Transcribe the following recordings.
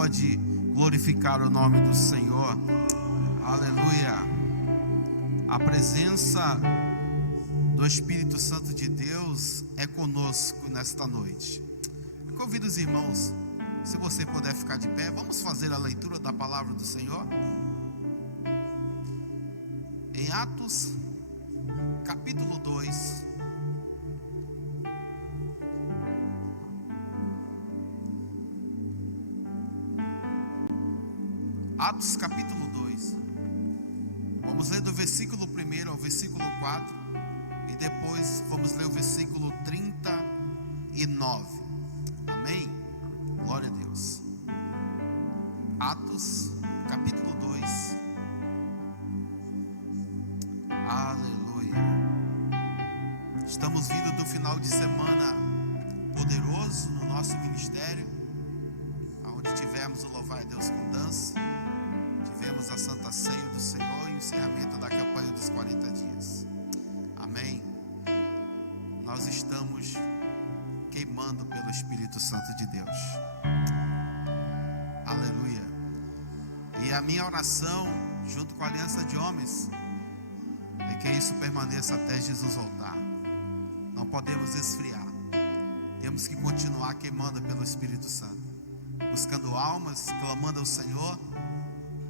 pode glorificar o nome do Senhor? Aleluia. A presença do Espírito Santo de Deus é conosco nesta noite. Eu convido os irmãos, se você puder ficar de pé, vamos fazer a leitura da palavra do Senhor. Em Atos, capítulo 2. Atos capítulo 2. Vamos ler do versículo 1 ao versículo 4. E depois vamos ler o versículo 39. Amém? Glória a Deus. Atos capítulo 2. Aleluia. Estamos vindo do final de semana poderoso no nosso ministério, onde tivemos o Louvar a Deus com dança, tivemos a Santa Ceia do Senhor e o encerramento da campanha dos 40 dias. Amém? Nós estamos queimando pelo Espírito Santo de Deus. Aleluia. E a minha oração, junto com a Aliança de Homens, é que isso permaneça até Jesus voltar. Não podemos esfriar. Temos que continuar queimando pelo Espírito Santo, buscando almas, clamando ao Senhor.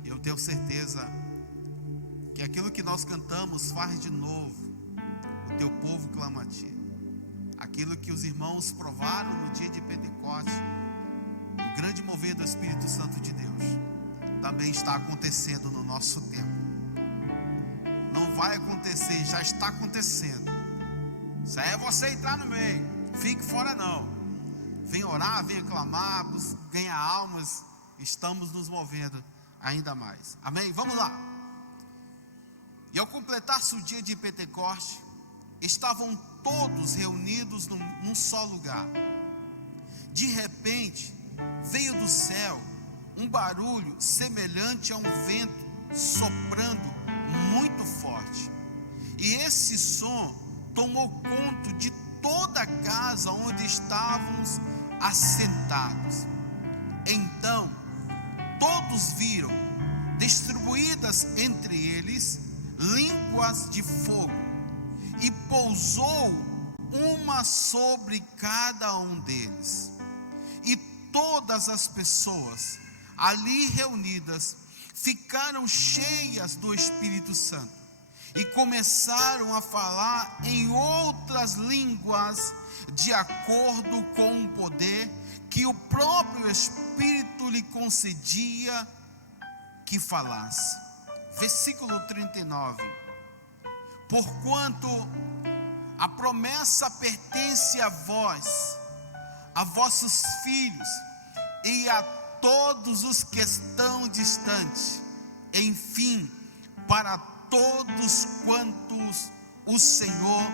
Eu tenho certeza que aquilo que nós cantamos faz de novo. O teu povo clama a ti. Aquilo que os irmãos provaram no dia de Pentecostes, o grande mover do Espírito Santo de Deus, também está acontecendo no nosso tempo. Não vai acontecer, já está acontecendo. Isso aí é você entrar no meio. Fique fora não. Venha orar, venha clamar, ganhar almas. Estamos nos movendo ainda mais. Amém? Vamos lá. E ao completar-se o dia de Pentecostes, estavam todos reunidos num só lugar. De repente, veio do céu um barulho semelhante a um vento soprando muito forte. E esse som tomou conta de toda a casa onde estávamos assentados. Então, todos viram, distribuídas entre eles, línguas de fogo, e pousou uma sobre cada um deles. E todas as pessoas ali reunidas ficaram cheias do Espírito Santo e começaram a falar em outras línguas, de acordo com o poder que o próprio Espírito lhe concedia que falasse. Versículo 39. Porquanto a promessa pertence a vós, a vossos filhos e a todos os que estão distantes, enfim, para todos quantos o Senhor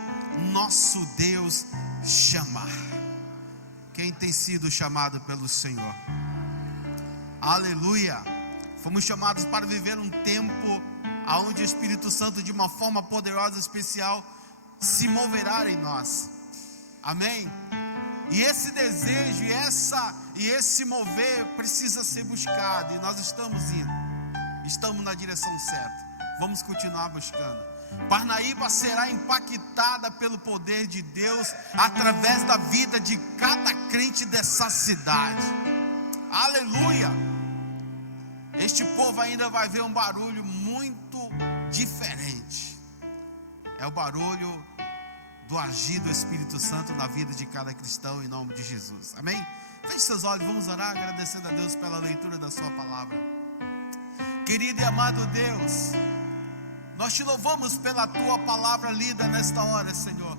nosso Deus chamar. Quem tem sido chamado pelo Senhor? Aleluia. Fomos chamados para viver um tempo onde o Espírito Santo, de uma forma poderosa e especial, se moverá em nós. Amém? E esse desejo e esse mover precisa ser buscado, e nós estamos indo. Estamos na direção certa. Vamos continuar buscando. Parnaíba será impactada pelo poder de Deus através da vida de cada crente dessa cidade. Aleluia! Este povo ainda vai ver um barulho muito diferente. É o barulho do agir do Espírito Santo na vida de cada cristão, em nome de Jesus. Amém? Feche seus olhos, vamos orar agradecendo a Deus pela leitura da sua palavra. Querido e amado Deus, nós te louvamos pela tua palavra lida nesta hora, Senhor.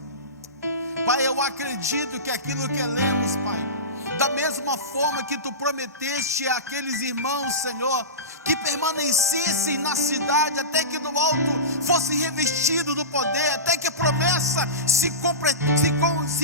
Pai, eu acredito que aquilo que lemos, Pai, da mesma forma que tu prometeste àqueles irmãos, Senhor, que permanecessem na cidade até que do alto fosse revestido do poder, até que a promessa se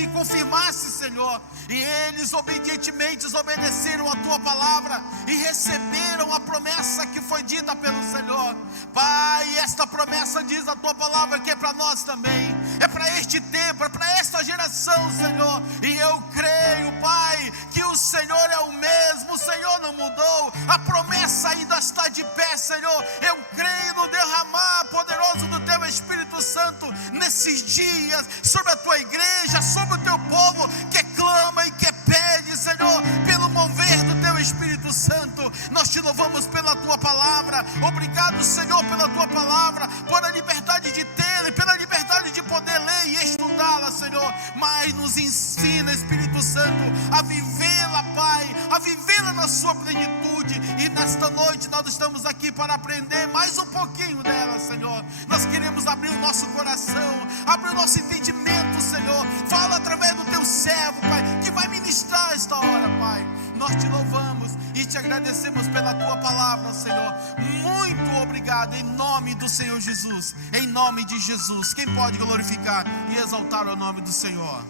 confirmasse, Senhor, e eles obedientemente obedeceram a tua palavra e receberam a promessa que foi dita pelo Senhor. Pai, esta promessa diz a tua palavra que é para nós também, é para este tempo, é para esta geração, Senhor, e eu creio, Pai, que o Senhor é o mesmo, o Senhor não mudou, a promessa ainda está de pé, Senhor. Eu creio no derramar poderoso do Teu Espírito Santo nesses dias, sobre a Tua igreja, sobre o Teu povo que clama e que pede, Senhor, pelo mover do Teu Espírito Santo. Nós Te louvamos pela Tua palavra. Obrigado, Senhor, pela Tua palavra, por a liberdade de ter e pela liberdade de poder ler e estudá-la, Senhor. Mas nos ensina, Espírito Santo, a vivê-la, Pai, a vivê-la na sua plenitude. E nesta noite nós estamos aqui para aprender mais um pouquinho dela, Senhor. Nós queremos abrir o nosso coração, abrir o nosso entendimento, Senhor. Fala através do Teu servo, Pai, que vai ministrar esta hora, Pai. Nós Te louvamos e Te agradecemos pela Tua palavra, Senhor. Muito obrigado, em nome do Senhor Jesus. Em nome de Jesus. Quem pode glorificar e exaltar o nome do Senhor?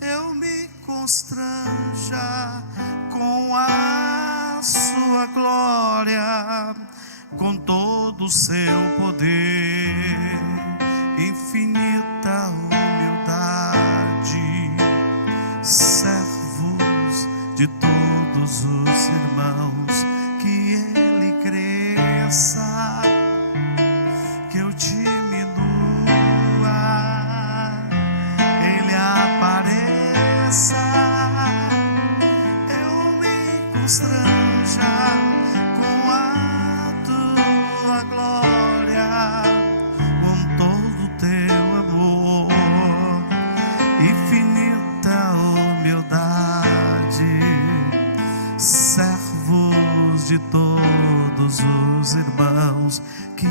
Eu me constranja com a sua glória, com todo o seu poder, infinita humildade, servos de todos os irmãos, que Ele cresça, que eu diminua, eu me constranja com a Tua glória, com todo o Teu amor, infinita humildade, servos de todos os irmãos, que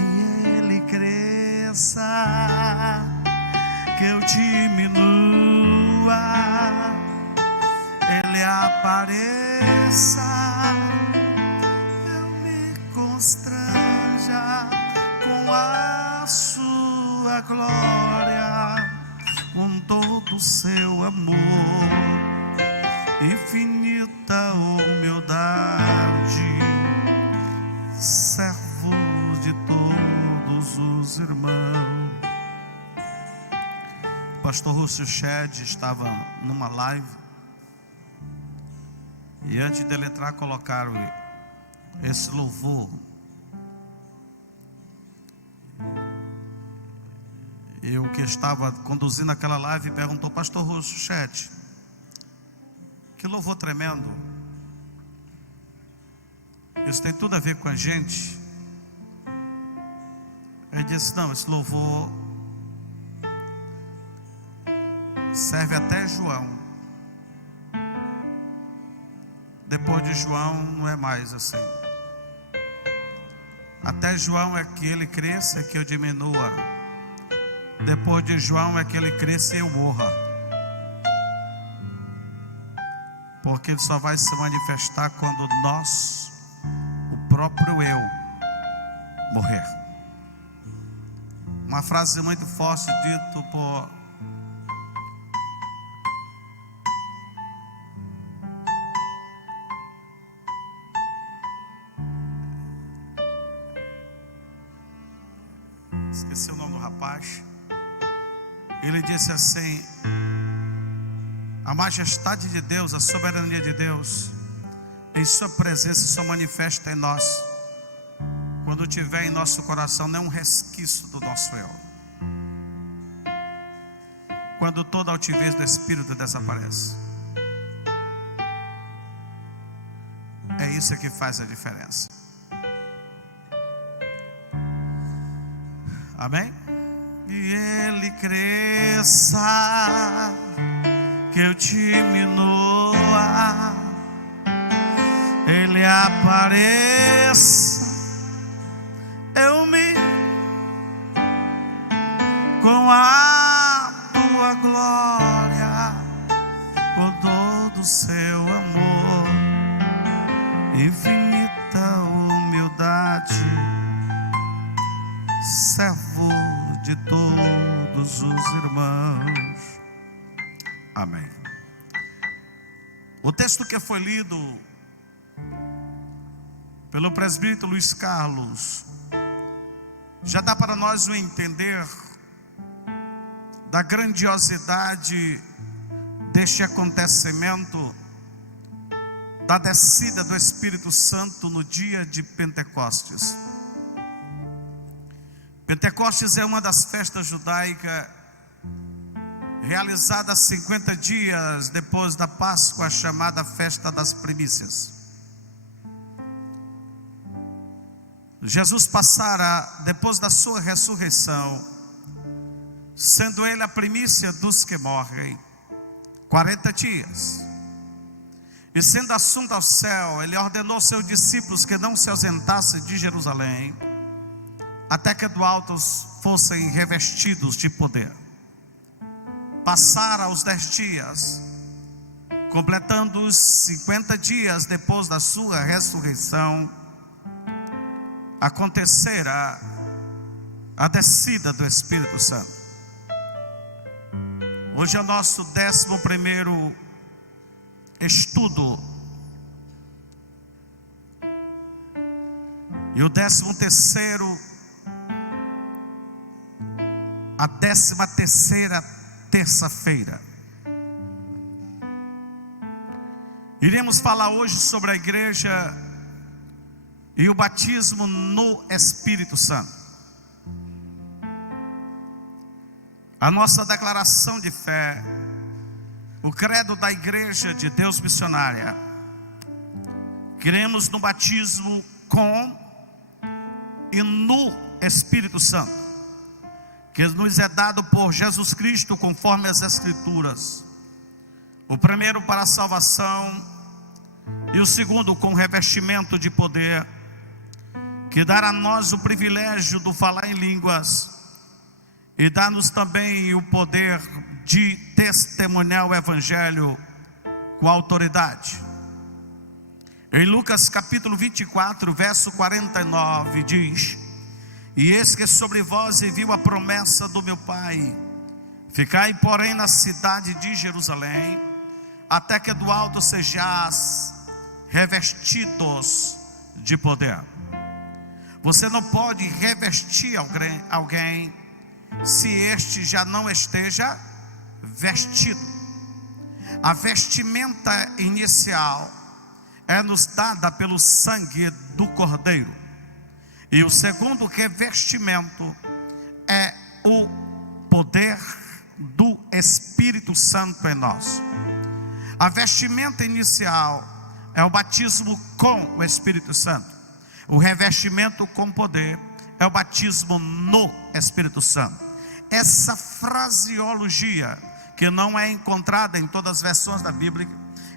Ele cresça, que eu diminua, Ele apareça, eu me constranja com a sua glória, com todo o seu amor, infinita humildade, servos de todos os irmãos. O pastor Rússio Shed estava numa live, e antes dele entrar colocaram esse louvor. E o que estava conduzindo aquela live perguntou: pastor Rússio Shed, que louvor tremendo, isso tem tudo a ver com a gente? Ele disse: não, esse louvor serve até João. Depois de João não é mais assim. Até João é que ele cresça, é que eu diminua. Depois de João é que ele cresça e eu morra. Porque ele só vai se manifestar quando nós, o próprio eu, morrer. Uma frase muito forte dita por esqueci o nome do rapaz. Ele disse assim: a majestade de Deus, a soberania de Deus, em sua presença só manifesta em nós quando tiver em nosso coração nenhum resquício do nosso eu, quando toda a altivez do Espírito desaparece. É isso que faz a diferença. Amém? E Ele cresça, que eu diminua, Ele apareça, eu me com a Tua glória, com todo o seu amor, servo de todos os irmãos. Amém. O texto que foi lido pelo presbítero Luiz Carlos já dá para nós o entender da grandiosidade deste acontecimento da descida do Espírito Santo no dia de Pentecostes. Pentecostes é uma das festas judaicas realizada 50 dias depois da Páscoa, chamada Festa das Primícias. Jesus passara, depois da sua ressurreição, sendo ele a primícia dos que morrem, 40 dias. E sendo assunto ao céu, ele ordenou aos seus discípulos que não se ausentassem de Jerusalém, até que do alto fossem revestidos de poder. Passaram os 10 dias, completando os 50 dias depois da sua ressurreição, acontecera a descida do Espírito Santo. Hoje é o nosso 11º estudo, e o 13º, a 13ª terça-feira. Iremos falar hoje sobre a igreja e o batismo no Espírito Santo. A nossa declaração de fé, o credo da Igreja de Deus Missionária, cremos no batismo com e no Espírito Santo, que nos é dado por Jesus Cristo conforme as Escrituras. O primeiro para a salvação e o segundo com revestimento de poder, que dará a nós o privilégio do falar em línguas e dá-nos também o poder de testemunhar o Evangelho com autoridade. Em Lucas capítulo 24, verso 49 diz: E eis que sobre vós envio a promessa do meu Pai, ficai porém na cidade de Jerusalém, até que do alto sejais revestidos de poder. Você não pode revestir alguém se este já não esteja vestido. A vestimenta inicial é nos dada pelo sangue do Cordeiro, e o segundo revestimento é o poder do Espírito Santo em nós. A vestimenta inicial é o batismo com o Espírito Santo. O revestimento com poder é o batismo no Espírito Santo. Essa fraseologia, que não é encontrada em todas as versões da Bíblia,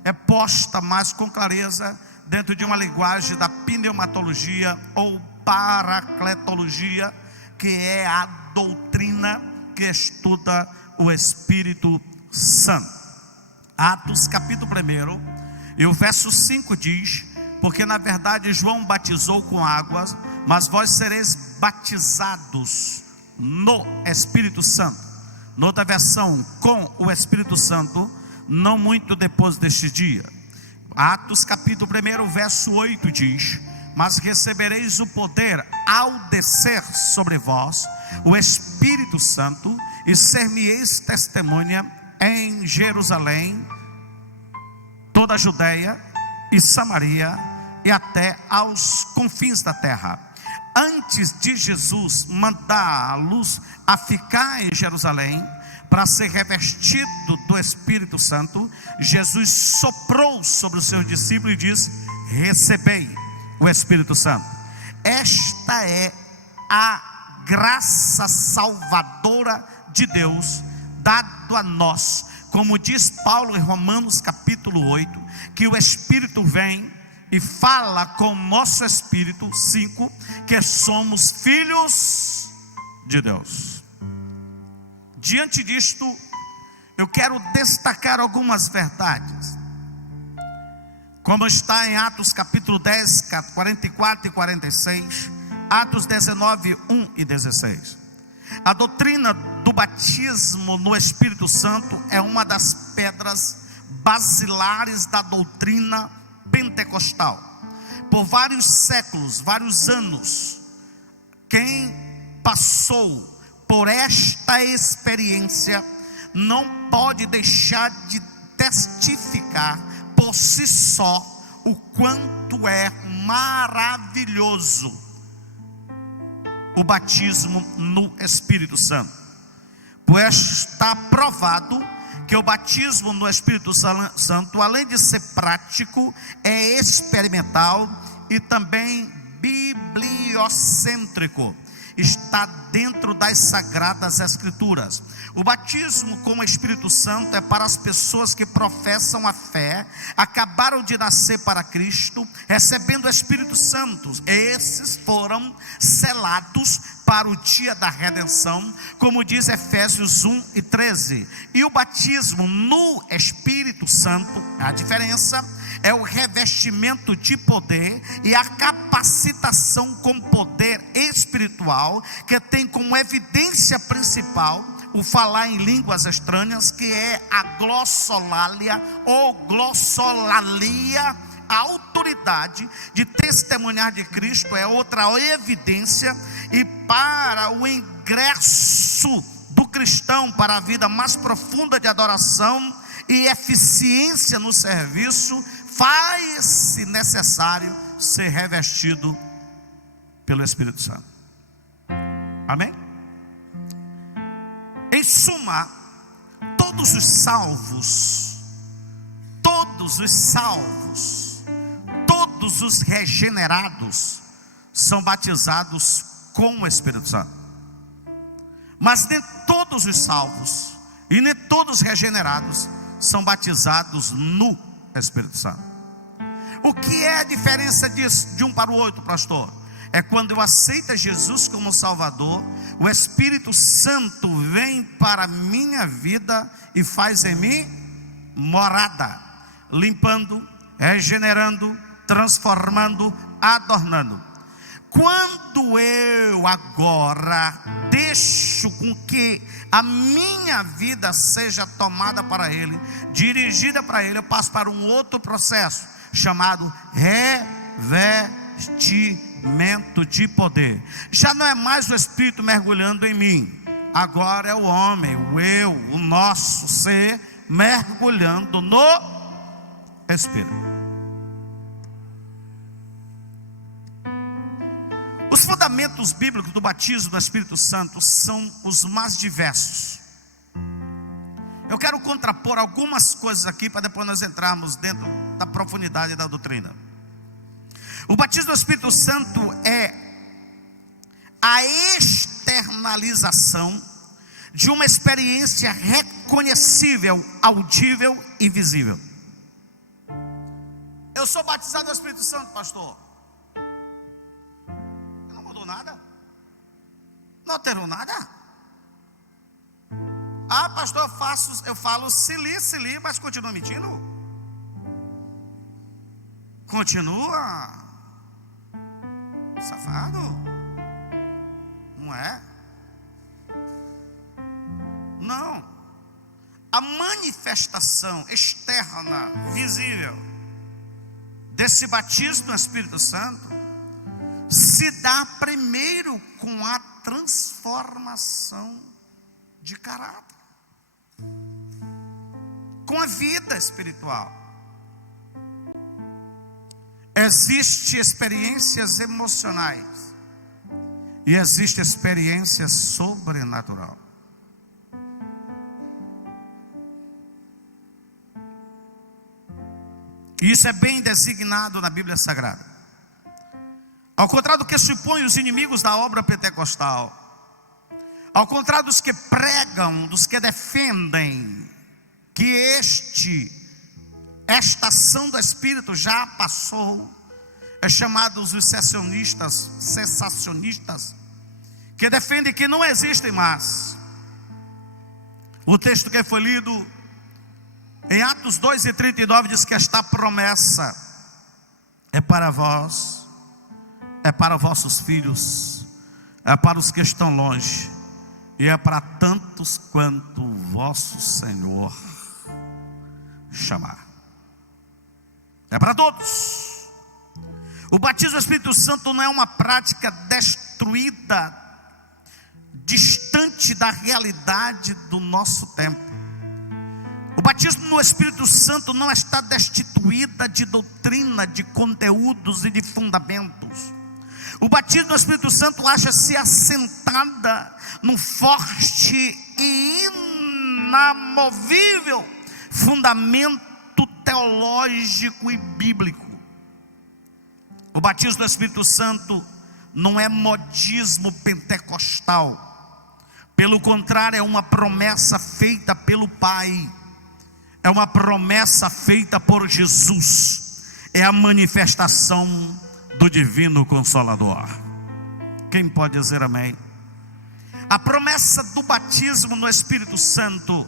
é posta mais com clareza dentro de uma linguagem da pneumatologia ou paracletologia, que é a doutrina que estuda o Espírito Santo. Atos capítulo 1 e o verso 5 diz: porque na verdade João batizou com águas, mas vós sereis batizados no Espírito Santo. Noutra versão, com o Espírito Santo, não muito depois deste dia. Atos capítulo 1, verso 8 diz: mas recebereis o poder ao descer sobre vós o Espírito Santo, e ser-me-eis testemunha em Jerusalém, toda a Judeia e Samaria, e até aos confins da terra. Antes de Jesus mandá-los a ficar em Jerusalém para ser revestido do Espírito Santo, Jesus soprou sobre os seus discípulos e disse: recebei o Espírito Santo. Esta é a graça salvadora de Deus dado a nós, como diz Paulo em Romanos capítulo 8, que o Espírito vem e fala com o nosso espírito, 5, que somos filhos de Deus. Diante disto, eu quero destacar algumas verdades. Como está em Atos capítulo 10, 44 e 46, Atos 19, 1 e 16. A doutrina do batismo no Espírito Santo é uma das pedras basilares da doutrina pentecostal. Por vários séculos, vários anos, quem passou por esta experiência não pode deixar de testificar por si só o quanto é maravilhoso o batismo no Espírito Santo. Pois está provado que o batismo no Espírito Santo, além de ser prático, é experimental e também bibliocêntrico. Está dentro das Sagradas Escrituras. O batismo com o Espírito Santo é para as pessoas que professam a fé, acabaram de nascer para Cristo, recebendo o Espírito Santo. Esses foram selados para o dia da redenção, como diz Efésios 1 e 13. E o batismo no Espírito Santo, a diferença é o revestimento de poder e a capacitação com poder espiritual, que tem como evidência principal o falar em línguas estranhas, que é a glossolalia ou glossolalia. A autoridade de testemunhar de Cristo é outra evidência. E para o ingresso do cristão para a vida mais profunda de adoração e eficiência no serviço, faz-se necessário ser revestido pelo Espírito Santo. Amém? Em suma, todos os salvos, todos os regenerados são batizados com o Espírito Santo. Mas nem todos os salvos e nem todos os regenerados são batizados no Espírito Santo. O que é a diferença disso de um para o outro, pastor? É quando eu aceito Jesus como Salvador, o Espírito Santo vem para a minha vida e faz em mim morada, limpando, regenerando, transformando, adornando. Quando eu agora deixo com que a minha vida seja tomada para Ele, dirigida para Ele, eu passo para um outro processo chamado revestimento de poder. Já não é mais o Espírito mergulhando em mim, agora é o homem, o eu, o nosso ser mergulhando no Espírito. Os fundamentos bíblicos do batismo do Espírito Santo são os mais diversos. Eu quero contrapor algumas coisas aqui para depois nós entrarmos dentro da profundidade da doutrina. O batismo do Espírito Santo é a externalização de uma experiência reconhecível, audível e visível. Eu sou batizado no Espírito Santo, pastor. Não mudou nada? Não alterou nada? Ah, pastor, eu falo sili, mas continua mentindo? Continua safado? Não é? Não. A manifestação externa, visível, desse batismo no Espírito Santo se dá primeiro com a transformação de caráter, com a vida espiritual. Existem experiências emocionais e existe experiência sobrenatural. Isso é bem designado na Bíblia Sagrada. Ao contrário do que supõem os inimigos da obra pentecostal, ao contrário dos que pregam, dos que defendem que esta ação do Espírito já passou, é chamados os cessacionistas, que defendem que não existem mais. O texto que foi lido em Atos 2:39 diz que esta promessa é para vós é para vossos filhos, é para os que estão longe, e é para tantos quanto o vosso Senhor chamar. É para todos. O batismo do Espírito Santo não é uma prática destruída, distante da realidade do nosso tempo. O batismo no Espírito Santo não está destituída de doutrina, de conteúdos e de fundamentos. O batismo do Espírito Santo acha-se assentada num forte e inamovível fundamento teológico e bíblico. O batismo do Espírito Santo não é modismo pentecostal. Pelo contrário, é uma promessa feita pelo Pai. É uma promessa feita por Jesus. É a manifestação do Divino Consolador. Quem pode dizer amém? A promessa do batismo no Espírito Santo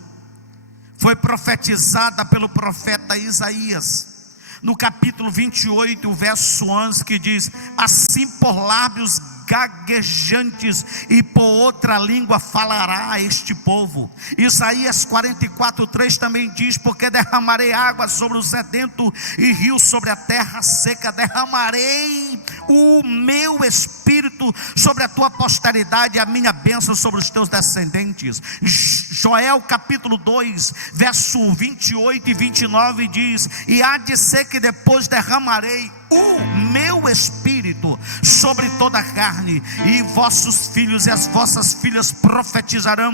foi profetizada pelo profeta Isaías, no capítulo 28, verso 11, que diz: assim por lábios gaguejantes e por outra língua falará este povo. Isaías 44, 3 também diz: porque derramarei água sobre o sedento e rio sobre a terra seca, derramarei o meu espírito sobre a tua posteridade e a minha bênção sobre os teus descendentes. Joel capítulo 2, verso 28 e 29 diz: e há de ser que depois derramarei o meu espírito sobre toda a carne, e vossos filhos e as vossas filhas profetizarão,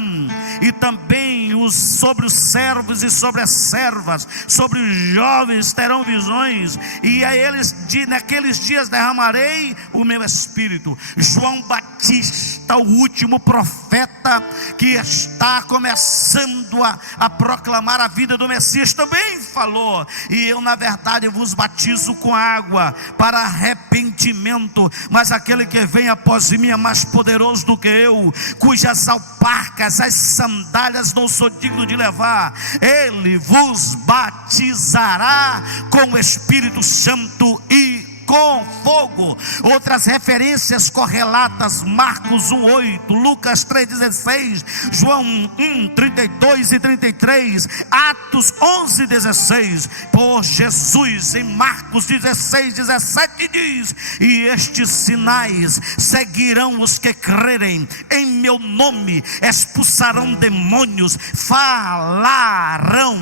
e também sobre os servos e sobre as servas, sobre os jovens terão visões, e a eles naqueles dias derramarei o meu espírito. João Batista, o último profeta que está começando a proclamar a vida do Messias, também falou: e eu na verdade vos batizo com água para arrependimento, mas aquele que vem após mim é mais poderoso do que eu, cujas alparcas, as sandálias não sou digno de levar. Ele vos batizará com o Espírito Santo e com fogo. Outras referências correlatas: Marcos 1:8, Lucas 3:16, João 1:32 e 33, Atos 11:16. Por Jesus, em Marcos 16:17 diz: e estes sinais seguirão os que crerem em meu nome, expulsarão demônios, falarão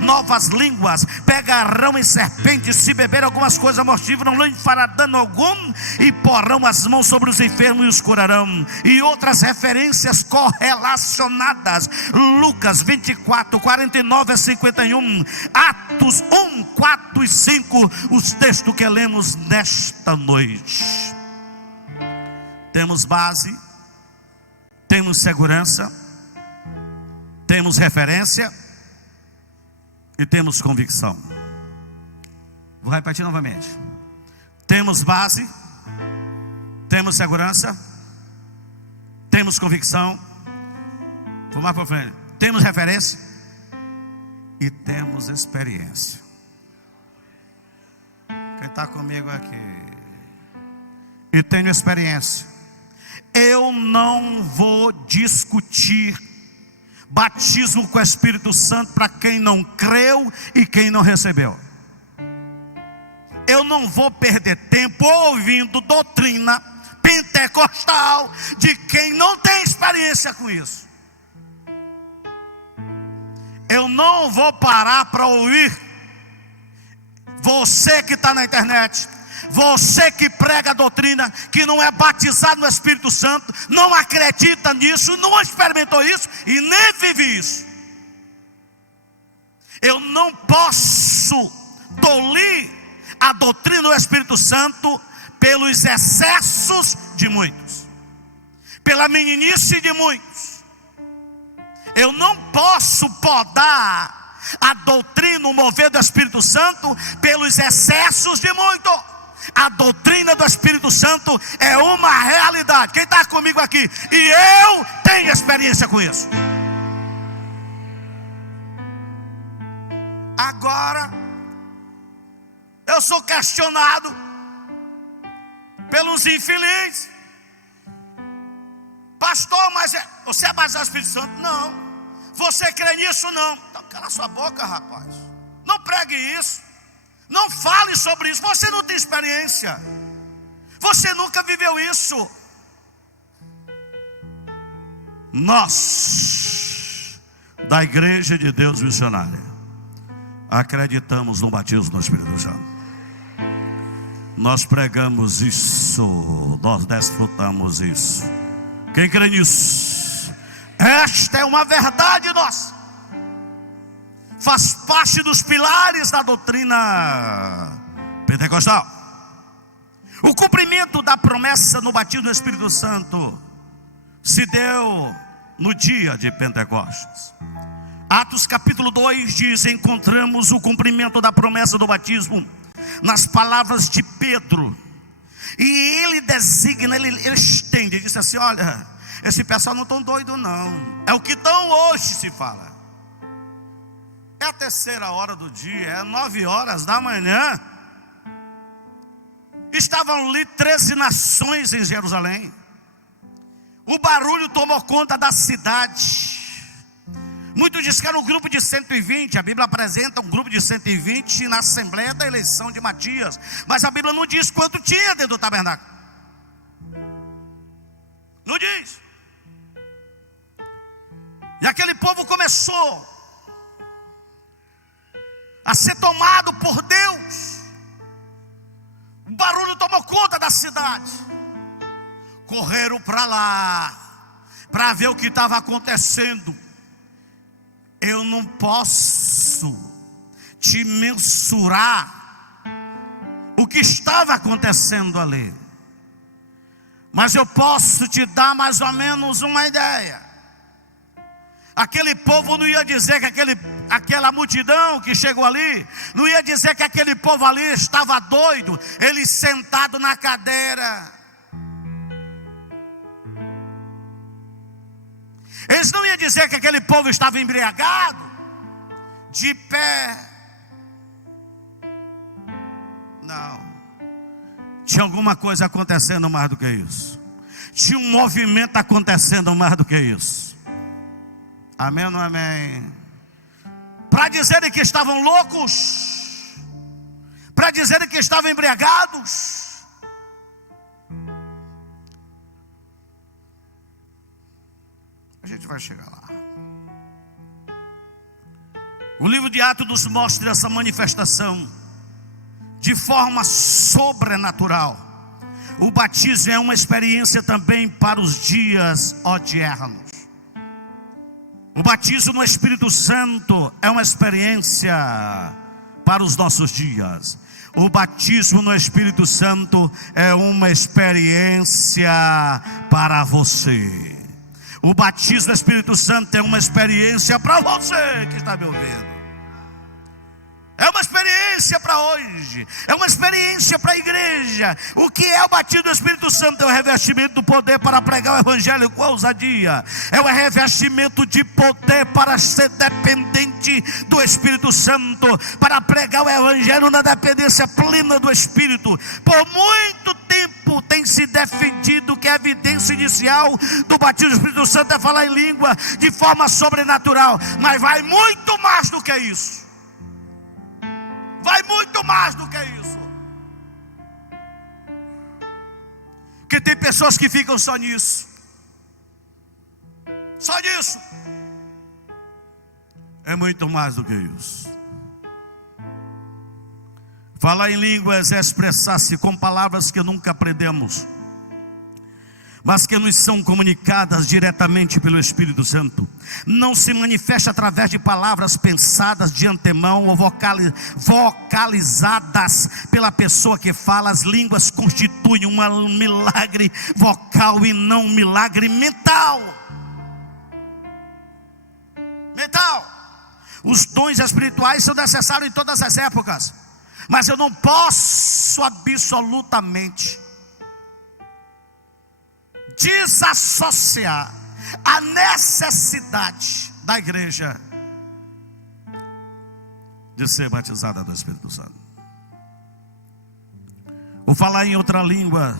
novas línguas, pegarão em serpentes, se beber algumas coisas mortíferas não lhe fará dano algum, e porão as mãos sobre os enfermos e os curarão. E outras referências correlacionadas: Lucas 24, 49 a 51, Atos 1, 4 e 5, os textos que lemos nesta noite. Temos base, temos segurança, temos referência e temos convicção. Vou repetir novamente: temos base, temos segurança, temos convicção. Vou mais para frente: temos referência e temos experiência. Quem está comigo aqui? E tenho experiência. Eu não vou discutir batismo com o Espírito Santo para quem não creu e quem não recebeu. Eu não vou perder tempo ouvindo doutrina pentecostal de quem não tem experiência com isso. Eu não vou parar para ouvir você que está na internet, você que prega a doutrina, que não é batizado no Espírito Santo, não acredita nisso, não experimentou isso e nem vive isso. Eu não posso tolir a doutrina do Espírito Santo pelos excessos de muitos, pela meninice de muitos. Eu não posso podar a doutrina, o mover do Espírito Santo pelos excessos de muitos. A doutrina do Espírito Santo é uma realidade. Quem está comigo aqui? E eu tenho experiência com isso. Agora, Eu sou questionado pelos infelizes. Pastor, mas você é batizado no Espírito Santo? Não. Você crê nisso? Não. Então cala sua boca, rapaz. Não pregue isso. Não fale sobre isso. Você não tem experiência. Você nunca viveu isso. Nós, da Igreja de Deus Missionária, acreditamos no batismo no Espírito Santo. Nós pregamos isso. Nós desfrutamos isso. Quem crê nisso? Esta é uma verdade nossa. Faz parte dos pilares da doutrina pentecostal. O cumprimento da promessa no batismo do Espírito Santo se deu no dia de Pentecostes. Atos capítulo 2 diz: encontramos o cumprimento da promessa do batismo nas palavras de Pedro. E ele designa, ele estende, ele diz assim: olha, esse pessoal não estão doido não. É o que estão hoje, se fala. É a terceira hora do dia, é 9 horas da manhã. Estavam ali 13 nações em Jerusalém. O barulho tomou conta da cidade. Muitos dizem que era um grupo de 120. A Bíblia apresenta um grupo de 120 na Assembleia da Eleição de Matias. Mas a Bíblia não diz quanto tinha dentro do tabernáculo. Não diz. E aquele povo começou a ser tomado por Deus. O barulho tomou conta da cidade. Correram para lá para ver o que estava acontecendo. Eu não posso te mensurar o que estava acontecendo ali, mas eu posso te dar mais ou menos uma ideia. Aquele povo não ia dizer que aquela multidão que chegou ali, não ia dizer que aquele povo ali estava doido, ele sentado na cadeira. Eles não iam dizer que aquele povo estava embriagado, de pé. Não. Tinha alguma coisa acontecendo mais do que isso. Tinha um movimento acontecendo mais do que isso. Amém ou não amém? Para dizerem que estavam loucos, para dizerem que estavam embriagados, a gente vai chegar lá. O livro de Atos nos mostra essa manifestação de forma sobrenatural. O batismo é uma experiência também para os dias odiernos. O batismo no Espírito Santo é uma experiência para os nossos dias. O batismo no Espírito Santo é uma experiência para você. O batismo do Espírito Santo é uma experiência para você que está me ouvindo. É uma experiência para hoje. É uma experiência para a igreja. O que é o batismo do Espírito Santo? É o revestimento do poder para pregar o Evangelho com ousadia. É o revestimento de poder para ser dependente do Espírito Santo, para pregar o Evangelho na dependência plena do Espírito. Por muito tempo tem se defendido que a evidência inicial do batismo do Espírito Santo é falar em língua de forma sobrenatural. Mas vai muito mais do que isso. Vai muito mais do que isso. Porque tem pessoas que ficam só nisso. Só nisso. É muito mais do que isso. Falar em línguas é expressar-se com palavras que nunca aprendemos, mas que nos são comunicadas diretamente pelo Espírito Santo. Não se manifesta através de palavras pensadas de antemão ou vocalizadas pela pessoa que fala. As línguas constituem um milagre vocal e não um milagre mental. Os dons espirituais são necessários em todas as épocas, mas eu não posso absolutamente desassociar a necessidade da igreja de ser batizada no Espírito Santo. O falar em outra língua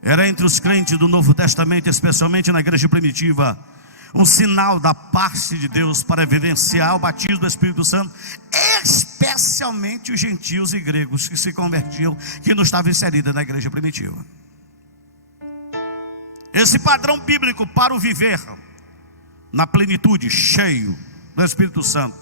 era entre os crentes do Novo Testamento, especialmente na igreja primitiva, um sinal da parte de Deus para evidenciar o batismo do Espírito Santo, especialmente os gentios e gregos que se convertiam, que não estavam inseridos na igreja primitiva. Esse padrão bíblico para o viver na plenitude, cheio do Espírito Santo,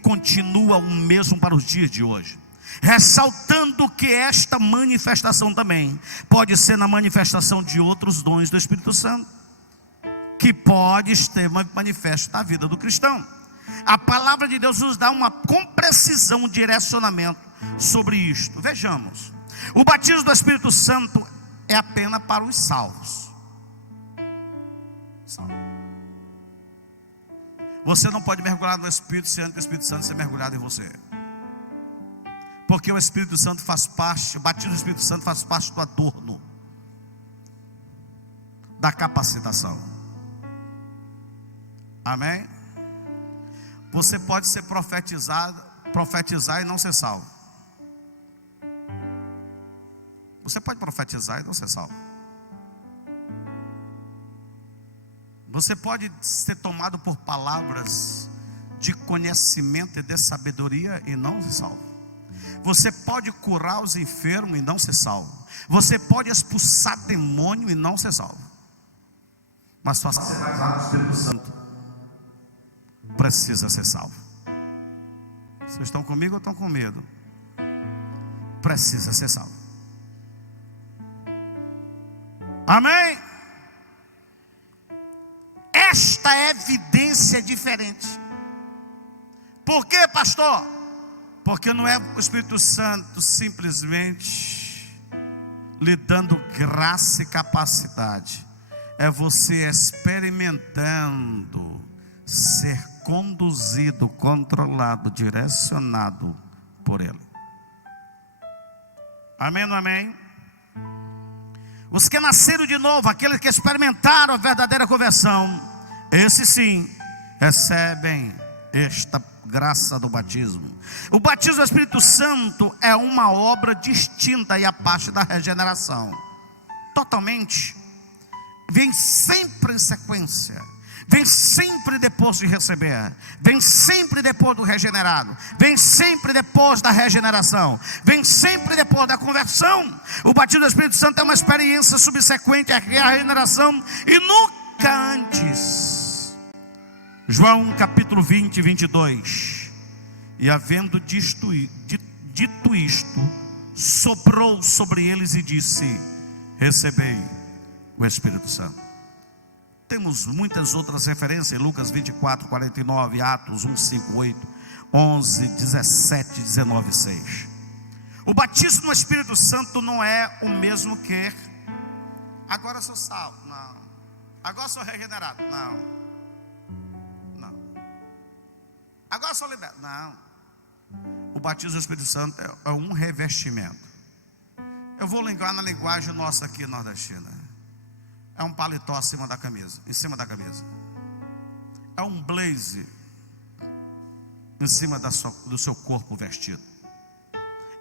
continua o mesmo para os dias de hoje, ressaltando que esta manifestação também pode ser na manifestação de outros dons do Espírito Santo, que pode ser manifesto na vida do cristão. A palavra de Deus nos dá com precisão um direcionamento sobre isto. Vejamos, o batismo do Espírito Santo é apenas para os salvos. Você não pode mergulhar no Espírito Santo e o Espírito Santo ser mergulhado em você, porque o Espírito Santo faz parte, o batismo do Espírito Santo faz parte do adorno, da capacitação. Amém? Você pode ser profetizar e não ser salvo. Você pode profetizar e não ser salvo. Você pode ser tomado por palavras de conhecimento e de sabedoria e não ser salvo. Você pode curar os enfermos e não ser salvo. Você pode expulsar demônio e não ser salvo. Mas só você vai usar o Espírito Santo, precisa ser salvo. Vocês estão comigo ou estão com medo? Precisa ser salvo. Amém? Esta evidência é diferente. Por quê, pastor? Porque não é o Espírito Santo simplesmente lhe dando graça e capacidade. É você experimentando ser conduzido, controlado, direcionado por Ele. Amém ou não amém? Os que nasceram de novo, aqueles que experimentaram a verdadeira conversão, esses sim recebem esta graça do batismo. O batismo do Espírito Santo é uma obra distinta e a parte da regeneração. Totalmente. Vem sempre em sequência. Vem sempre depois de receber. Vem sempre depois do regenerado. Vem sempre depois da regeneração. Vem sempre depois da conversão. O batismo do Espírito Santo é uma experiência subsequente à regeneração e nunca antes. João capítulo 20, 22. E havendo dito isto, soprou sobre eles e disse: recebei o Espírito Santo. Temos muitas outras referências, Lucas 24, 49, Atos 1, 5, 8, 11, 17, 19, 6. O batismo no Espírito Santo não é o mesmo que agora sou salvo, não. Agora sou regenerado, não. Agora sou liberto, não. O batismo do Espírito Santo é um revestimento. Eu vou ligar na linguagem nossa aqui nordestina. É um paletó acima da camisa, em cima da camisa. É um blaze em cima do seu corpo vestido.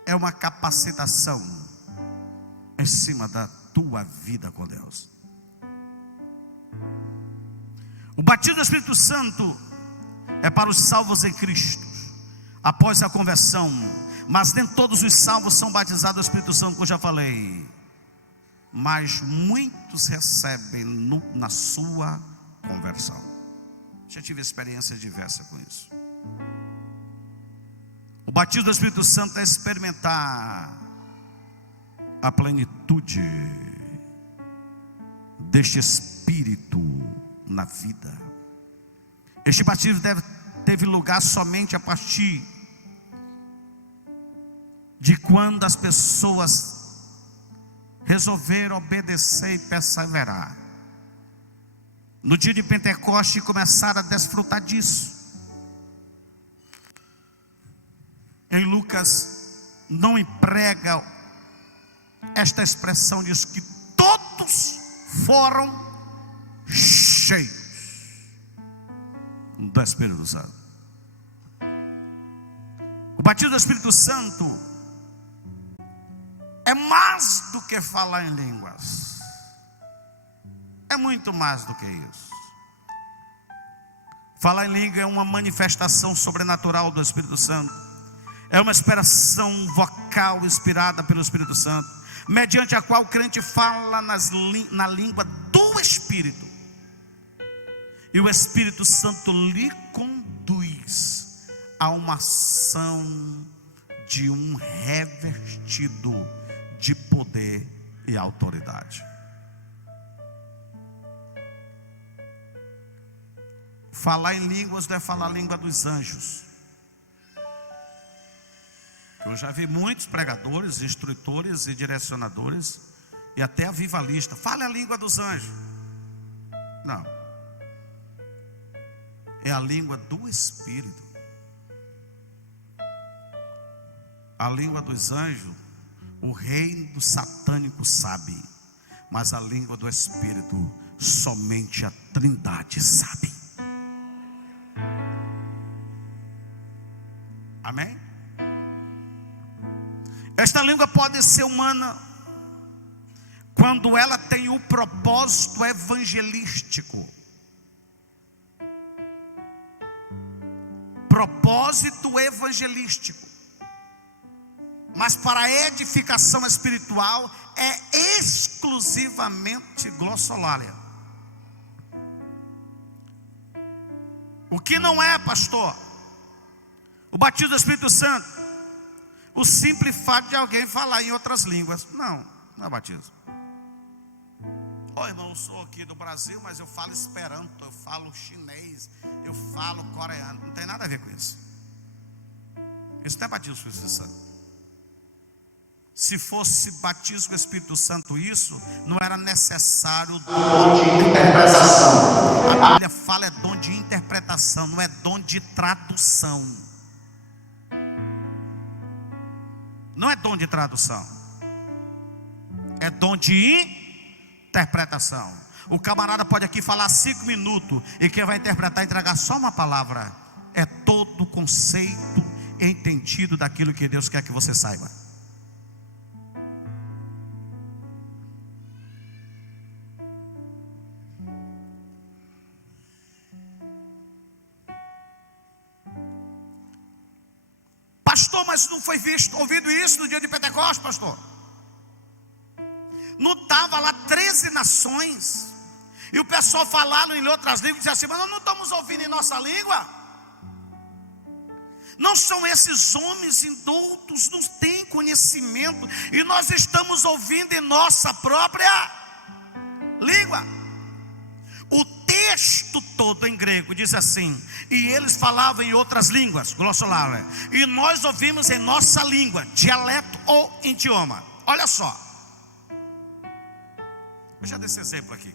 É uma capacitação em cima da tua vida com Deus. O batismo do Espírito Santo é para os salvos em Cristo, após a conversão. Mas nem todos os salvos são batizados no Espírito Santo, como eu já falei. Mas muitos recebem na sua conversão. Já tive experiência diversa com isso. O batismo do Espírito Santo é experimentar a plenitude deste Espírito na vida. Este batismo teve lugar somente a partir de quando as pessoas resolveram obedecer e perseverar. No dia de Pentecostes começaram a desfrutar disso. Em Lucas não emprega esta expressão, diz que todos foram cheios do Espírito Santo. O batismo do Espírito Santo mais do que falar em línguas. É muito mais do que isso. Falar em língua é uma manifestação sobrenatural do Espírito Santo. É uma expressão vocal inspirada pelo Espírito Santo, mediante a qual o crente fala na língua do Espírito. E o Espírito Santo lhe conduz a uma ação de um revestido de poder e autoridade. Falar em línguas não é falar a língua dos anjos. Eu já vi muitos pregadores, instrutores e direcionadores, e até avivalistas, fale a língua dos anjos. Não. É a língua do Espírito. A língua dos anjos, o reino satânico sabe, mas a língua do Espírito, somente a Trindade sabe. Amém? Esta língua pode ser humana quando ela tem o propósito evangelístico. Propósito evangelístico. Mas para a edificação espiritual é exclusivamente glossolalia. O que não é, pastor? O batismo do Espírito Santo. O simples fato de alguém falar em outras línguas. Não é batismo. Irmão, eu sou aqui do Brasil, mas eu falo esperanto, eu falo chinês, eu falo coreano. Não tem nada a ver com isso. Isso não é batismo do Espírito Santo. Se fosse batismo do Espírito Santo isso, não era necessário dom de interpretação. A Bíblia fala é dom de interpretação, não é dom de tradução. Não é dom de tradução, é dom de interpretação. O camarada pode aqui falar 5 minutos e quem vai interpretar entregar só uma palavra. É todo o conceito entendido daquilo que Deus quer que você saiba. Pastor, mas não foi ouvido isso no dia de Pentecostes, pastor? Não estava lá 13 nações, e o pessoal falando em outras línguas, dizia assim, mas nós não estamos ouvindo em nossa língua. Não são esses homens indoutos, não têm conhecimento, e nós estamos ouvindo em nossa própria língua. O texto todo em grego diz assim, e eles falavam em outras línguas, glossolalia, e nós ouvimos em nossa língua, dialeto ou idioma. Olha só, eu já dei esse exemplo aqui.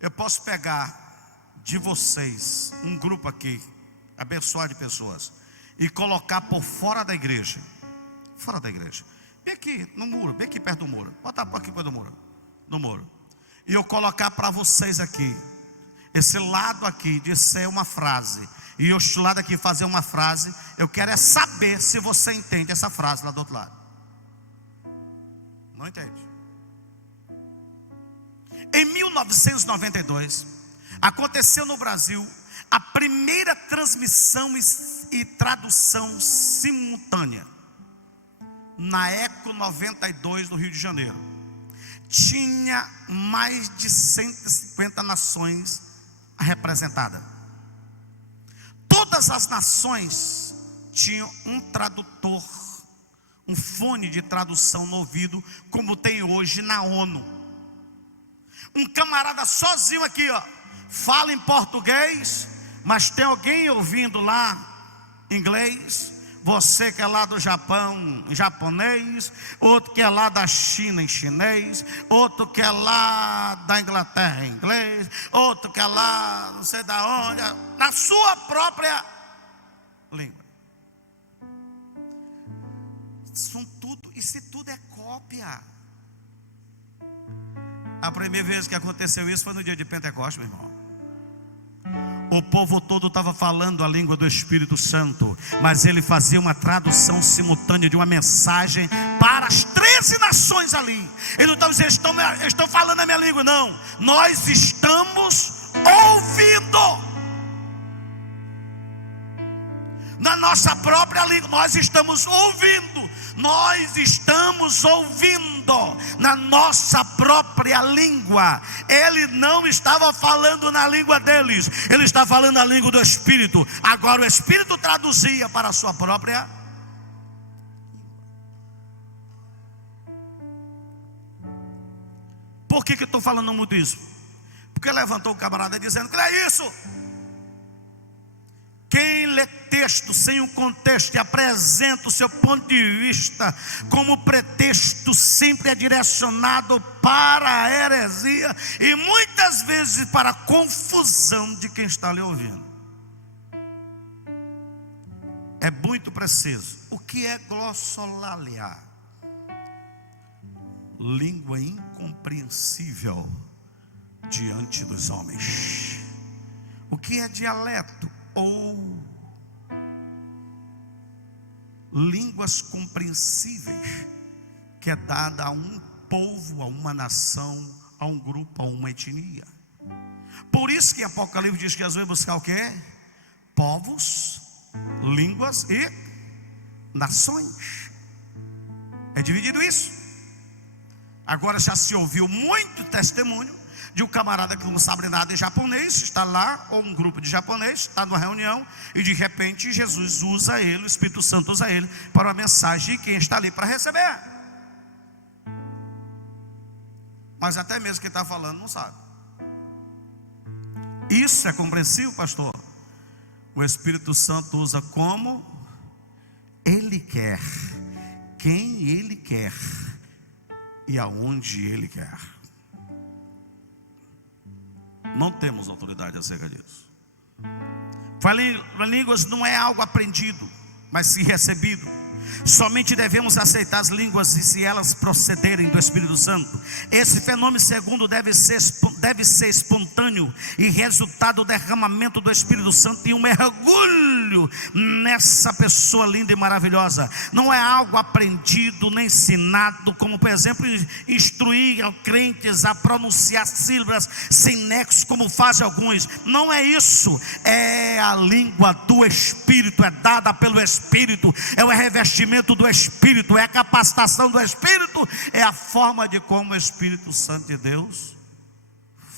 Eu posso pegar de vocês um grupo aqui, abençoado de pessoas, e colocar por fora da igreja. Fora da igreja. Bem aqui no muro, bem aqui perto do muro. Bota por aqui perto do muro. No muro. E eu colocar para vocês aqui, esse lado aqui de ser uma frase, e este lado aqui fazer uma frase. Eu quero é saber se você entende essa frase lá do outro lado. Não entende? Em 1992 aconteceu no Brasil a primeira transmissão e tradução simultânea na Eco 92 no Rio de Janeiro. Tinha mais de 150 nações representadas. Todas as nações tinham um tradutor, um fone de tradução no ouvido, como tem hoje na ONU. Um camarada sozinho aqui, fala em português, mas tem alguém ouvindo lá inglês. Você que é lá do Japão, em japonês. Outro que é lá da China, em chinês. Outro que é lá da Inglaterra, em inglês. Outro que é lá, não sei da onde, na sua própria língua. Isso tudo é cópia. A primeira vez que aconteceu isso foi no dia de Pentecostes, meu irmão. O povo todo estava falando a língua do Espírito Santo, mas ele fazia uma tradução simultânea de uma mensagem para as 13 nações ali. Ele não está dizendo, estão falando a minha língua, não. Nós estamos ouvindo. Na nossa própria língua, nós estamos ouvindo. Nós estamos ouvindo na nossa própria língua. Ele não estava falando na língua deles, ele está falando na língua do Espírito. Agora o Espírito traduzia para a sua própria. Por que eu estou falando muito isso? Porque levantou o camarada dizendo: que é isso? Quem lê texto sem um contexto e apresenta o seu ponto de vista como pretexto, sempre é direcionado para a heresia e muitas vezes para a confusão de quem está lhe ouvindo. É muito preciso. O que é glossolalia? Língua incompreensível diante dos homens. O que é dialeto? Ou línguas compreensíveis, que é dada a um povo, a uma nação, a um grupo, a uma etnia. Por isso que Apocalipse diz que Jesus vai buscar o quê? Povos, línguas e nações. É dividido isso. Agora já se ouviu muito testemunho de um camarada que não sabe nada de japonês, está lá, ou um grupo de japonês, está numa reunião, e de repente Jesus usa ele, o Espírito Santo usa ele, para uma mensagem de quem está ali para receber. Mas até mesmo quem está falando não sabe. Isso é compreensível, pastor? O Espírito Santo usa como Ele quer, quem Ele quer e aonde Ele quer. Não temos autoridade acerca disso. Falar em línguas não é algo aprendido, mas sim recebido. Somente devemos aceitar as línguas se elas procederem do Espírito Santo. Esse fenômeno segundo deve ser espontâneo e resultado do derramamento do Espírito Santo e um mergulho nessa pessoa linda e maravilhosa. Não é algo aprendido nem ensinado, como por exemplo instruir crentes a pronunciar sílabas sem nexo, como fazem alguns. Não é isso. É a língua do Espírito, é dada pelo Espírito, é o revestimento do Espírito, é a capacitação do Espírito, é a forma de como o Espírito Santo de Deus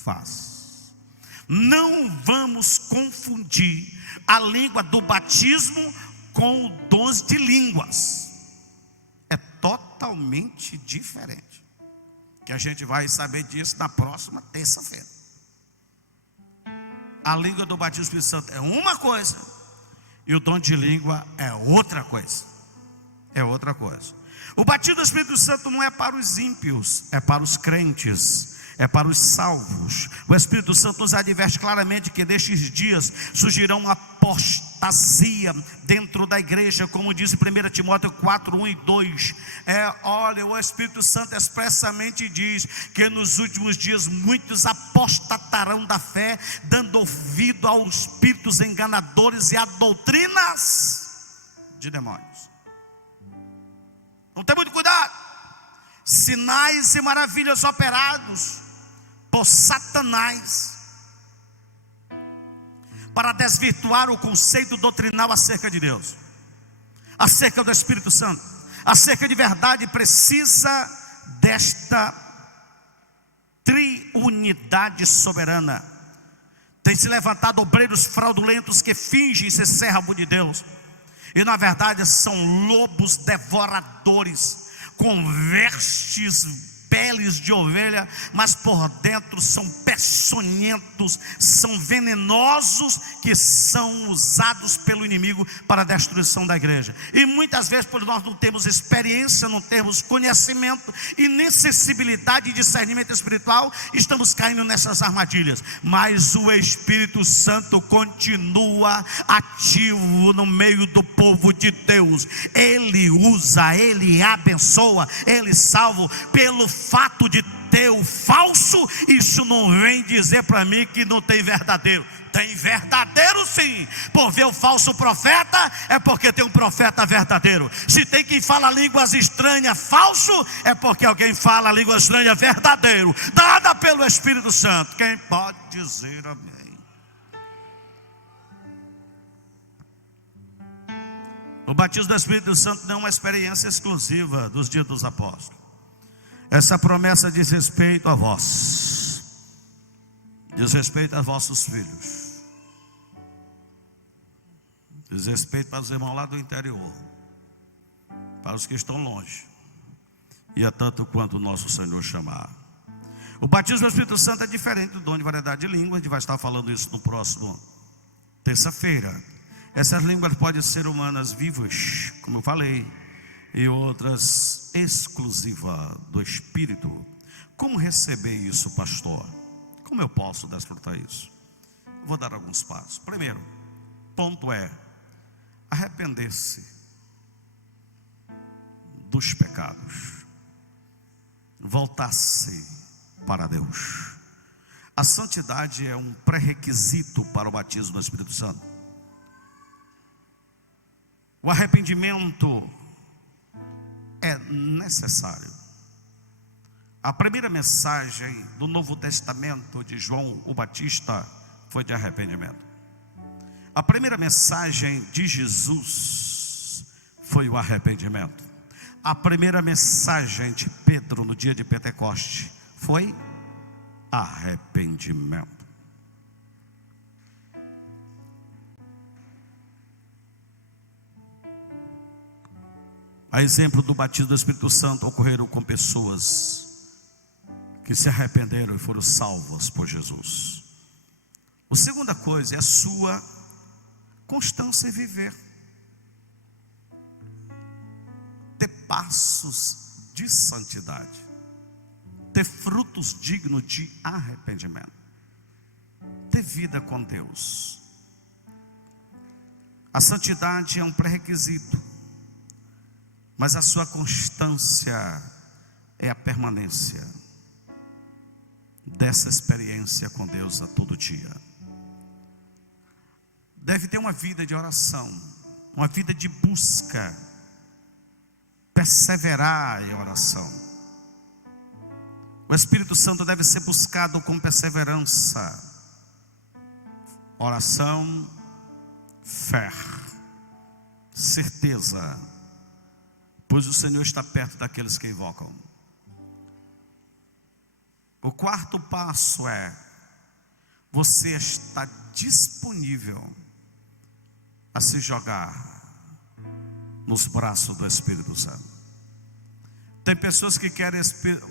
faz. Não vamos confundir a língua do batismo com o dons de línguas. É totalmente diferente. Que a gente vai saber disso na próxima terça-feira. A língua do batismo do Espírito Santo é uma coisa e o dom de língua é outra coisa. É outra coisa. O batismo do Espírito Santo não é para os ímpios, é para os crentes, é para os salvos. O Espírito Santo nos adverte claramente que nestes dias surgirá uma apostasia dentro da igreja, como diz em 1 Timóteo 4, 1 e 2. Olha, o Espírito Santo expressamente diz que nos últimos dias muitos apostatarão da fé, dando ouvido aos espíritos enganadores e a doutrinas de demônios. Então tem muito cuidado. Sinais e maravilhas operados por Satanás para desvirtuar o conceito doutrinal acerca de Deus, acerca do Espírito Santo, acerca de verdade. Precisa desta triunidade soberana. Tem se levantado obreiros fraudulentos que fingem ser servo de Deus e na verdade são lobos devoradores, com vestes, peles de ovelha, mas por dentro são peçonhentos, são venenosos, que são usados pelo inimigo para a destruição da igreja. E muitas vezes, por nós não temos experiência, não temos conhecimento e nem sensibilidade e discernimento espiritual, estamos caindo nessas armadilhas. Mas o Espírito Santo continua ativo no meio do povo de Deus. Ele usa, Ele abençoa, Ele salva, pelo fato de ter o falso, isso não vem dizer para mim que não tem verdadeiro. Tem verdadeiro sim. Por ver o falso profeta, é porque tem um profeta verdadeiro. Se tem quem fala línguas estranhas falso, é porque alguém fala língua estranha verdadeiro, dada pelo Espírito Santo. Quem pode dizer amém? O batismo do Espírito Santo não é uma experiência exclusiva dos dias dos apóstolos. Essa promessa diz respeito a vós, diz respeito a vossos filhos, diz respeito para os irmãos lá do interior, para os que estão longe, e é tanto quanto o nosso Senhor chamar. O batismo do Espírito Santo é diferente do dom de variedade de línguas. A gente vai estar falando isso no próximo terça-feira. Essas línguas podem ser humanas vivas, como eu falei, e outras exclusivas do Espírito. Como receber isso, pastor? Como eu posso desfrutar isso? Vou dar alguns passos. Primeiro ponto é arrepender-se dos pecados, voltar-se para Deus. A santidade é um pré-requisito para o batismo do Espírito Santo. O arrependimento é necessário. A primeira mensagem do Novo Testamento de João o Batista foi de arrependimento. A primeira mensagem de Jesus foi o arrependimento. A primeira mensagem de Pedro no dia de Pentecoste foi arrependimento. A exemplo do batismo do Espírito Santo, ocorreram com pessoas que se arrependeram e foram salvas por Jesus. A segunda coisa é a sua constância em viver, ter passos de santidade, ter frutos dignos de arrependimento, ter vida com Deus. A santidade é um pré-requisito, mas a sua constância é a permanência dessa experiência com Deus a todo dia. Deve ter uma vida de oração, uma vida de busca, perseverar em oração. O Espírito Santo deve ser buscado com perseverança, oração, fé, certeza, pois o Senhor está perto daqueles que invocam. O quarto passo é: você está disponível a se jogar nos braços do Espírito Santo. Tem pessoas que querem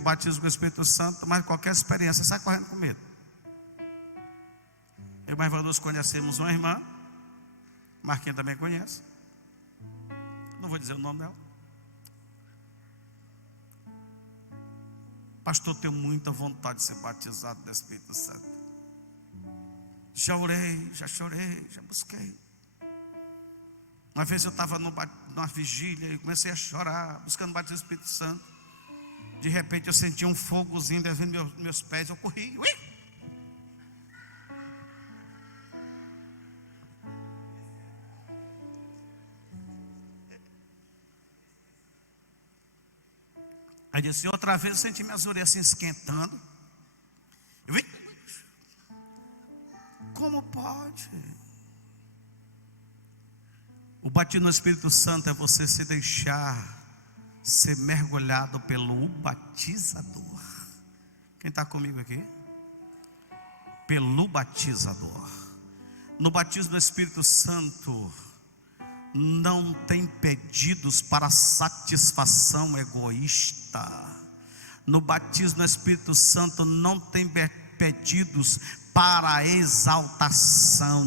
batismo com o Espírito Santo, mas qualquer experiência sai correndo com medo. Eu e mais nós conhecemos uma irmã, Marquinhos também conhece, não vou dizer o nome dela. Pastor, tenho muita vontade de ser batizado do Espírito Santo. Já orei, já chorei, já busquei. Uma vez eu estava numa vigília e comecei a chorar, buscando o batismo do Espírito Santo. De repente eu senti um fogozinho descendo meus pés, eu corri. Ui! Aí disse, outra vez eu senti minhas orelhas assim esquentando. Como pode? O batismo no Espírito Santo é você se deixar ser mergulhado pelo batizador. Quem está comigo aqui? Pelo batizador. No batismo do Espírito Santo não tem pedidos para satisfação egoísta. No batismo do Espírito Santo não tem pedidos para exaltação.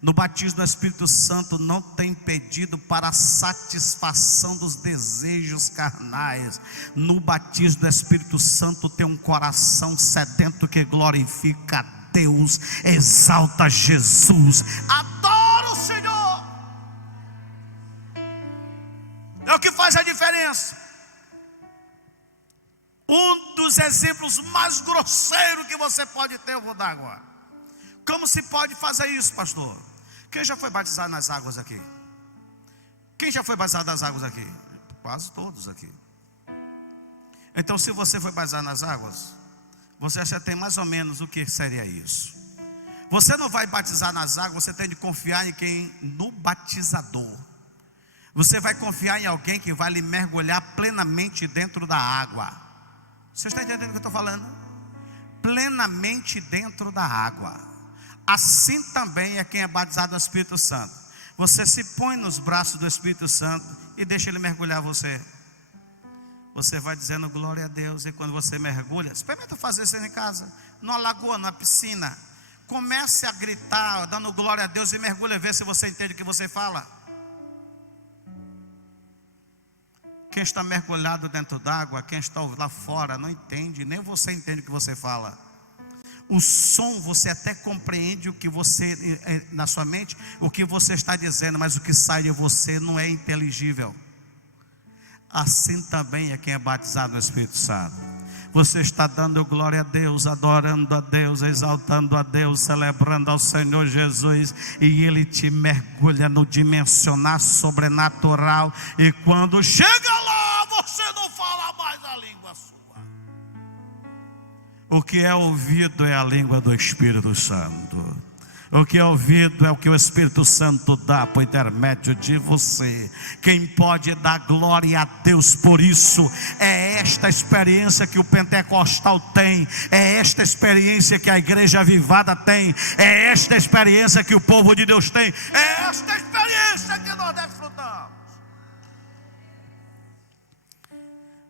No batismo do Espírito Santo não tem pedido para satisfação dos desejos carnais. No batismo do Espírito Santo tem um coração sedento que glorifica a Deus, exalta Jesus, adora o Senhor. É o que faz a diferença. Um dos os exemplos mais grosseiros que você pode ter, eu vou dar agora. Como se pode fazer isso, pastor? Quem já foi batizado nas águas aqui? Quem já foi batizado nas águas aqui? Quase todos aqui. Então, se você foi batizado nas águas, você já tem mais ou menos o que seria isso. Você não vai batizar nas águas, você tem de confiar em quem? No batizador. Você vai confiar em alguém que vai lhe mergulhar plenamente dentro da água. Você está entendendo o que eu estou falando? Plenamente dentro da água. Assim também é quem é batizado no Espírito Santo. Você se põe nos braços do Espírito Santo e deixa ele mergulhar você. Você vai dizendo glória a Deus. E quando você mergulha, experimenta fazer isso em casa, numa lagoa, numa piscina. Comece a gritar, dando glória a Deus, e mergulha, ver se você entende o que você fala. Quem está mergulhado dentro d'água, quem está lá fora, não entende, nem você entende o que você fala. O som você até compreende o que você, na sua mente, o que você está dizendo, mas o que sai de você não é inteligível. Assim também é quem é batizado no Espírito Santo. Você está dando glória a Deus, adorando a Deus, exaltando a Deus, celebrando ao Senhor Jesus, e Ele te mergulha no dimensionar sobrenatural, e quando chega lá, você não fala mais a língua sua. O que é ouvido é a língua do Espírito Santo. O que é ouvido é o que o Espírito Santo dá por intermédio de você. Quem pode dar glória a Deus por isso é esta experiência que o pentecostal tem, é esta experiência que a igreja avivada tem, é esta experiência que o povo de Deus tem, é esta experiência que nós desfrutamos.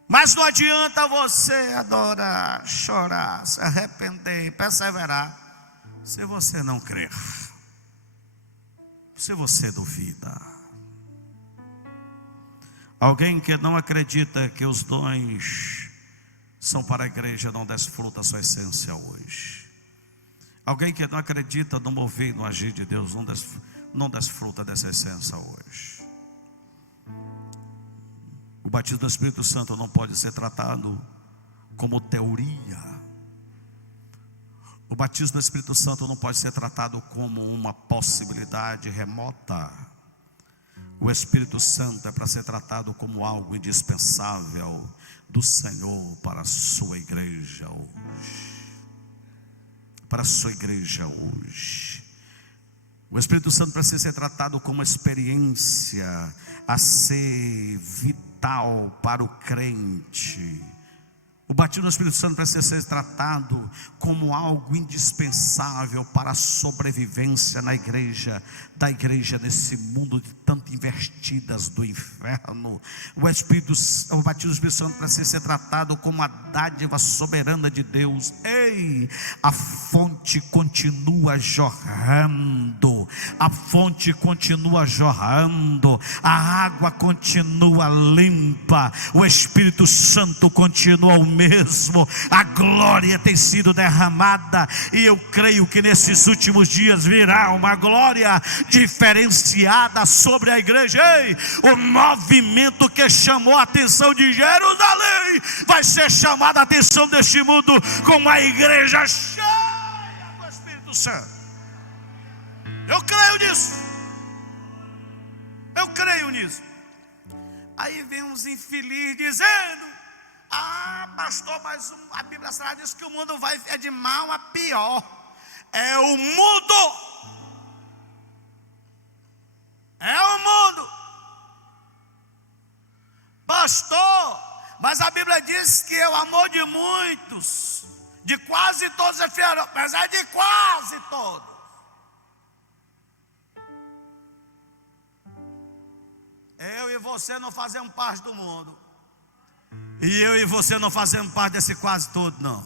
Mas não adianta você adorar, chorar, se arrepender, perseverar, se você não crer, se você duvida. Alguém que não acredita que os dons são para a igreja não desfruta a sua essência hoje. Alguém que não acredita no mover e no agir de Deus não desfruta dessa essência hoje. O batismo do Espírito Santo não pode ser tratado como teoria. O batismo do Espírito Santo não pode ser tratado como uma possibilidade remota. O Espírito Santo é para ser tratado como algo indispensável do Senhor para a sua igreja hoje. Para a sua igreja hoje. O Espírito Santo precisa ser tratado como uma experiência a ser vital para o crente. O batismo do Espírito Santo precisa ser tratado como algo indispensável para a sobrevivência na igreja, da igreja nesse mundo de tantas investidas do inferno. O batismo do Espírito Santo precisa ser tratado como a dádiva soberana de Deus. Ei, a fonte continua jorrando, a fonte continua jorrando, a água continua limpa, o Espírito Santo continua o mesmo, a glória tem sido derramada, e eu creio que nesses últimos dias virá uma glória diferenciada sobre a igreja. Ei, o movimento que chamou a atenção de Jerusalém vai ser chamado a atenção deste mundo, com uma igreja cheia do Espírito Santo. Eu creio nisso. Eu creio nisso. Aí vem uns infelizes dizendo: ah, pastor, mas a Bíblia Sagrada diz que o mundo vai de mal a pior. É o mundo. É o mundo. Pastor, mas a Bíblia diz que é o amor de muitos, de quase todos é fiel, mas é de quase todos. Eu e você não fazemos parte do mundo. E eu e você não fazemos parte desse quase todo, não.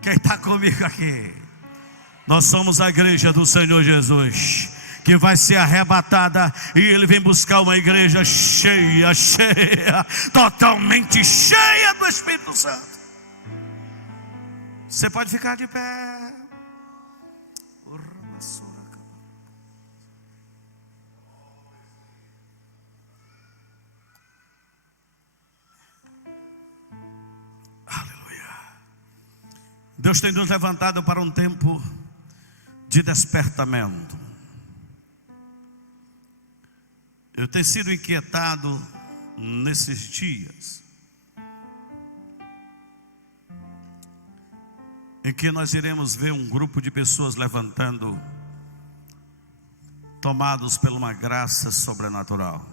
Quem está comigo aqui? Nós somos a igreja do Senhor Jesus, que vai ser arrebatada, e Ele vem buscar uma igreja cheia, totalmente cheia do Espírito Santo. Você pode ficar de pé. Deus tem nos levantado para um tempo de despertamento. Eu tenho sido inquietado nesses dias em que nós iremos ver um grupo de pessoas levantando, tomados por uma graça sobrenatural.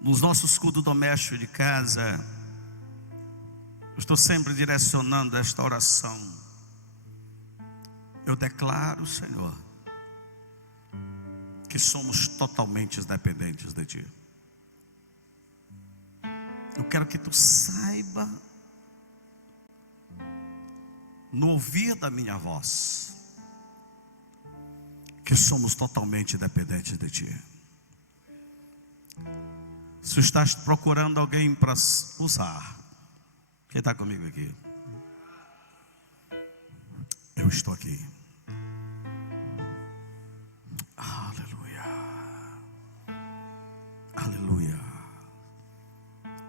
Nos nossos cultos domésticos de casa, eu estou sempre direcionando esta oração. Eu declaro, Senhor, que somos totalmente dependentes de Ti. Eu quero que Tu saiba, no ouvir da minha voz, que somos totalmente dependentes de Ti. Se estás procurando alguém para usar, quem está comigo aqui? Eu estou aqui. Aleluia. Aleluia.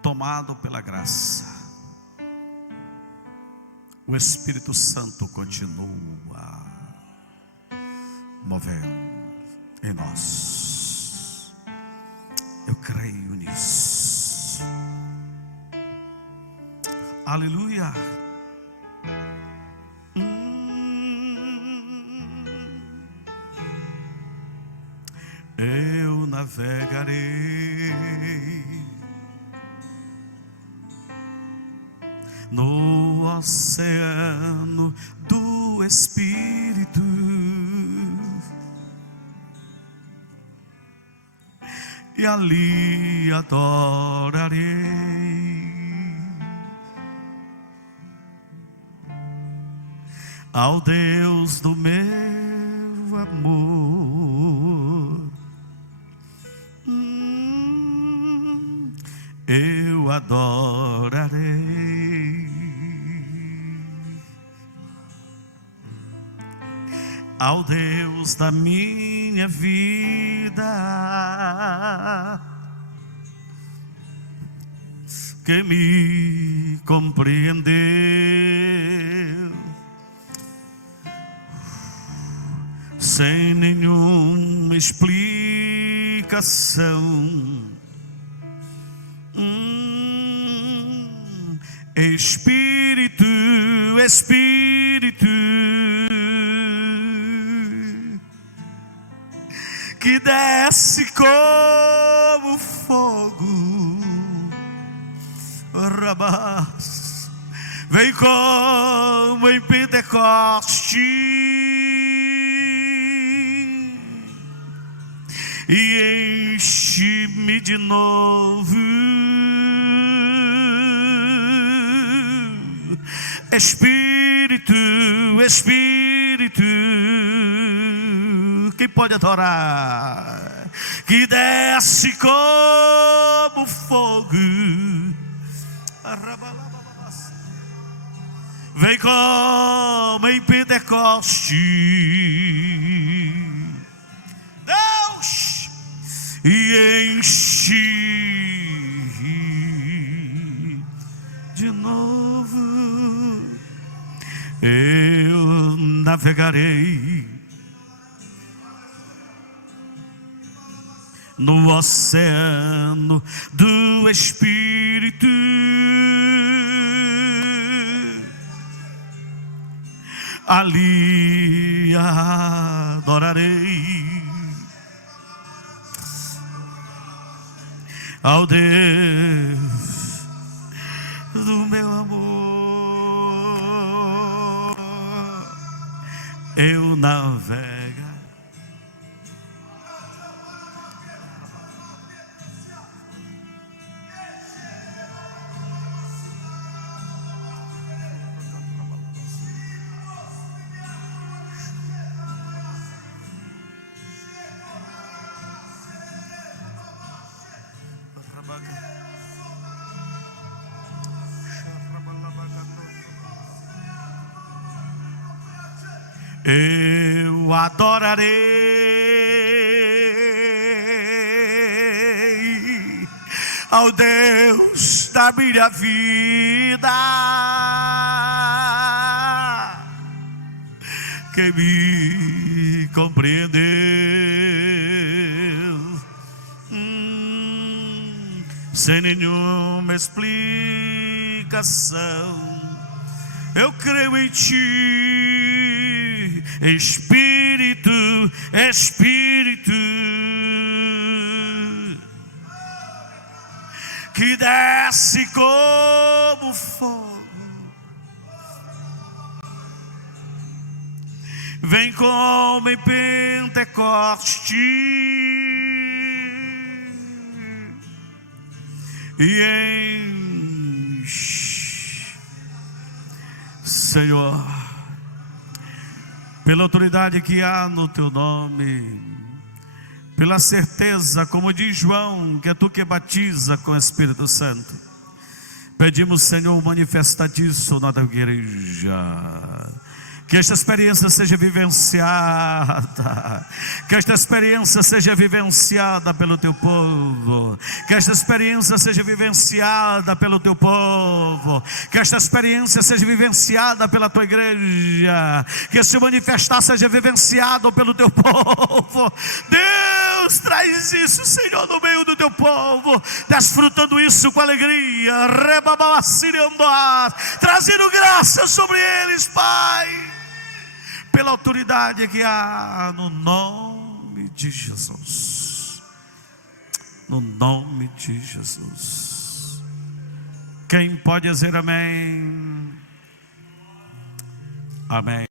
Tomado pela graça, o Espírito Santo continua movendo em nós. Eu creio nisso. Aleluia. Eu navegarei no oceano do Espírito, e ali adorarei ao Deus do meu amor. Eu adorarei ao Deus da minha vida, que me compreendeu sem nenhuma explicação. Espírito, Espírito, que desce como fogo, Rabás, vem como em Pentecoste e enche-me de novo. Espírito, Espírito, quem pode adorar? Que desce como fogo, vem como em Pentecoste, Deus, e enche de novo. Eu navegarei no oceano do Espírito, ali adorarei ao Deus do meu amor. Eu navego eu adorarei ao Deus da minha vida, que me compreendeu, sem nenhuma explicação. Eu creio em Ti, Espírito, Espírito, que desce como fogo, vem como em Pentecoste e enche, Senhor, pela autoridade que há no Teu nome, pela certeza, como diz João, que é Tu que batiza com o Espírito Santo, pedimos, Senhor, manifesta isso na Tua igreja. Que esta experiência seja vivenciada, que esta experiência seja vivenciada pelo Teu povo, que esta experiência seja vivenciada pelo Teu povo, que esta experiência seja vivenciada pela Tua igreja, que esse manifestar seja vivenciado pelo Teu povo. Deus, traz isso, Senhor, no meio do Teu povo, desfrutando isso com alegria, trazendo graça sobre eles, Pai, pela autoridade que há no nome de Jesus. No nome de Jesus. Quem pode dizer amém? Amém.